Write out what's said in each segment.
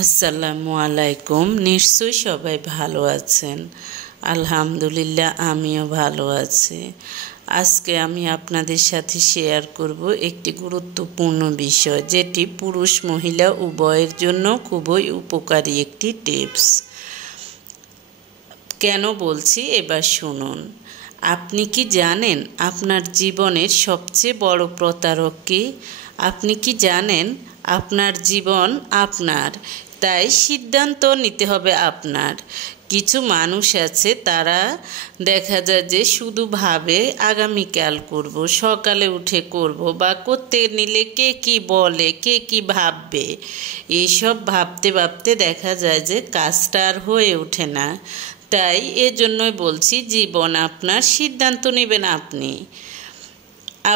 আসসালামু আলাইকুম। নিশ্চয়ই সবাই ভালো আছেন। আলহামদুলিল্লাহ, আমিও ভালো আছি। আজকে আমি আপনাদের সাথে শেয়ার করব একটি গুরুত্বপূর্ণ বিষয়, যেটি পুরুষ মহিলা উভয়ের জন্য খুবই উপকারী একটি টিপস। কেন বলছি এবার শুনুন। আপনি কি জানেন আপনার জীবনের সবচেয়ে বড় প্রতারক কি? আপনি কি জানেন আপনার জীবন আপনার, তাই সিদ্ধান্ত নিতে হবে আপনার। কিছু মানুষ আছে, তারা দেখা যায় যে শুধু ভাবে আগামীকাল করব, সকালে উঠে করব, বা করতে নিলে কে কি বলে, কে কি ভাববে, এইসব ভাবতে ভাবতে দেখা যায় যে কাজটা আর হয়ে ওঠে না। তাই এজন্যই বলছি, জীবন আপনার, সিদ্ধান্ত নেবেন আপনি।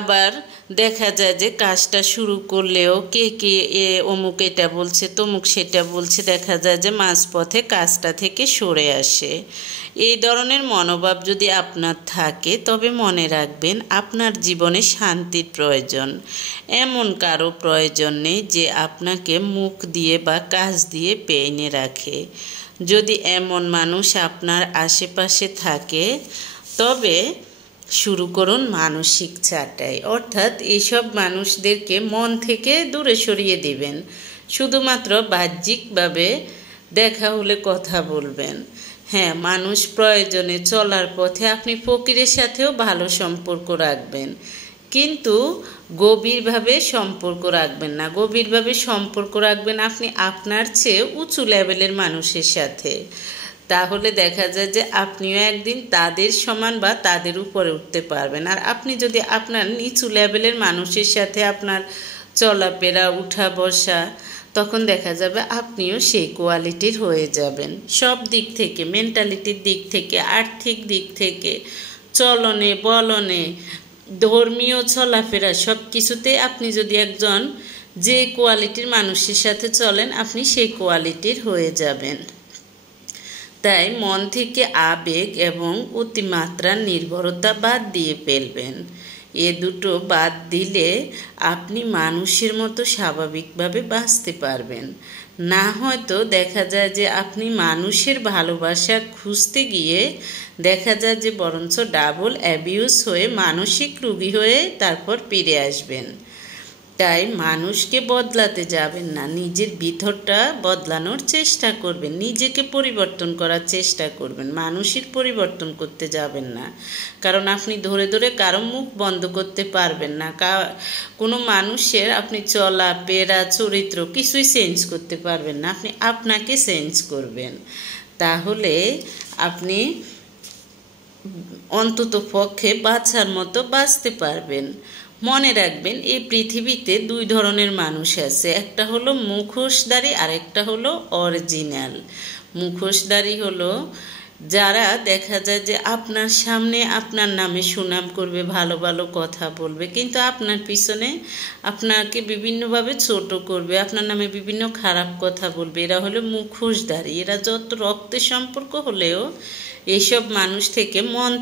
আবার দেখা যায় যে কাজটা শুরু করলেও কে কে অমুক এটা বলছে, তমুক সেটা বলছে, দেখা যায় যে মাঝপথে কাজটা থেকে সরে আসে। এই ধরনের মনোভাব যদি আপনার থাকে, তবে মনে রাখবেন আপনার জীবনে শান্তির প্রয়োজন। এমন কারো প্রয়োজন নেই যে আপনাকে মুখ দিয়ে বা কাজ দিয়ে পেইনে রাখে। যদি এমন মানুষ আপনার আশেপাশে থাকে, তবে শুরু করুন মানসিক ছাঁটাই। অর্থাৎ এইসব মানুষদেরকে মন থেকে দূরে সরিয়ে দিবেন। শুধুমাত্র বাহ্যিকভাবে দেখা হলে কথা বলবেন। হ্যাঁ, মানুষ প্রয়োজনে চলার পথে আপনি ফকিরের সাথেও ভালো সম্পর্ক রাখবেন, কিন্তু গভীরভাবে সম্পর্ক রাখবেন না। গভীরভাবে সম্পর্ক রাখবেন আপনি আপনার চেয়ে উঁচু লেভেলের মানুষের সাথে। তাহলে দেখা যায় যে আপনিও একদিন তাদের সমান বা তাদের উপরে উঠতে পারবেন। আর আপনি যদি আপনার নিচু লেভেলের মানুষের সাথে আপনার চলাফেরা, উঠা বসা, তখন দেখা যাবে আপনিও সেই কোয়ালিটির হয়ে যাবেন। সব দিক থেকে, মেন্টালিটির দিক থেকে, আর্থিক দিক থেকে, চলনে বলনে, ধর্মীয় চলাফেরা, সব কিছুতে আপনি যদি একজন যে কোয়ালিটির মানুষের সাথে চলেন, আপনি সেই কোয়ালিটির হয়ে যাবেন। তাই মন থেকে আবেগ এবং অতিমাত্রার নির্ভরতা বাদ দিয়ে ফেলবেন। এ দুটো বাদ দিলে আপনি মানুষের মতো স্বাভাবিকভাবে বাঁচতে পারবেন। না হয়তো দেখা যায় যে আপনি মানুষের ভালোবাসা খুঁজতে গিয়ে দেখা যায় যে বরঞ্চ ডাবল অ্যাবিউজ হয়ে মানসিক রোগী হয়ে তারপর ফিরে আসবেন। তাই মানুষকে বদলাতে যাবেন না, নিজের ভিতরটা বদলানোর চেষ্টা করবেন, নিজেকে পরিবর্তন করার চেষ্টা করবেন। মানুষের পরিবর্তন করতে যাবেন না, কারণ আপনি ধরে ধরে কারো মুখ বন্ধ করতে পারবেন না। কোনো মানুষের আপনি চলা ফেরা, চরিত্র কিছুই চেঞ্জ করতে পারবেন না। আপনি আপনাকে চেঞ্জ করবেন, তাহলে আপনি অন্তত পক্ষে বাঁচার মতো বাঁচতে পারবেন। মনে রাখবেন, এই পৃথিবীতে দুই ধরনের মানুষ আছে, একটা হলো মুখোশধারী আর একটা হলো অরিজিনাল। মুখোশধারী হলো যারা দেখা যায় যে আপনার সামনে আপনার নামে সুনাম করবে, ভালো ভালো কথা বলবে, কিন্তু আপনার পিছনে আপনাকে বিভিন্নভাবে ছোট করবে, আপনার নামে বিভিন্ন খারাপ কথা বলবে। এরা হলো মুখোশধারী। এরা যত রক্তের সম্পর্ক হলেও এইসব মানুষ থেকে মন